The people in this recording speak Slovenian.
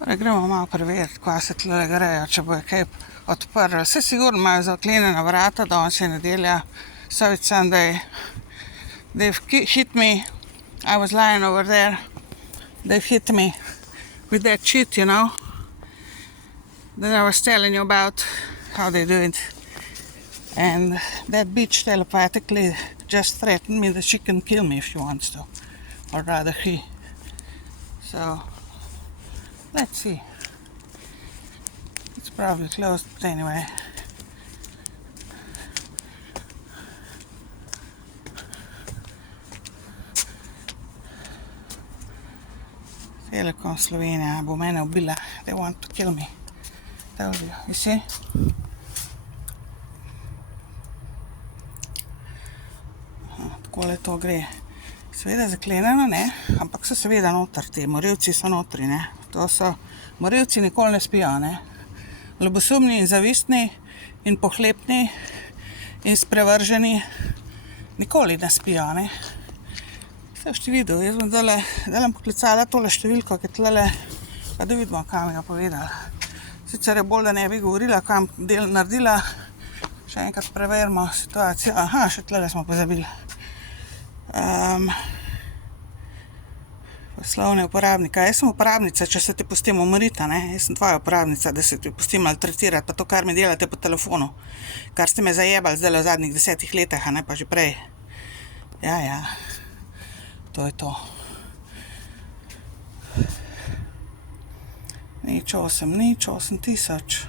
Gremo malo preveriti, kaj se tle grejo, če bo kaj odprli. Vse sigurno imajo zaklenjena vrata, danes je nedelja. So it Sunday. They've hit me. I was lying over there. They've hit me with that shit, you know, that I was telling you about, how they do it. And that bitch telepathically just threatened me that she can kill me if she wants to. Or rather he. So, let's see. It's probably closed, but anyway. Telekom Slovenija bo mene ubila. They want to kill me. Tell you see? Takole to gre. Seveda zakleneno, ne? Ampak so seveda noter ti. Morilci so notri, ne? To so... Morilci nikoli ne spijo, ne? Ljubosumni in zavistni in pohlepni in sprevrženi nikoli ne spijo, ne? Vse boš ti videl. Jaz bom delam poklicala tole številko, ki je tlele, pa da vidimo, kam mi jo povedala. Sicer je bolj, da ne bi govorila, kam del naredila. Še enkrat preverimo situacijo. Aha, še tlele smo pozabili. Poslovne uporabnika. Jaz sem uporabnica, če se ti pustim umoriti, ne? Jaz sem tvoja uporabnica, da se ti pustim maltretirati, pa to, kar mi delate po telefonu. Kar ste me zajebali zdaj v zadnjih 10 letih, a ne pa že prej. Ja. To je to. Nič 8 tisoč.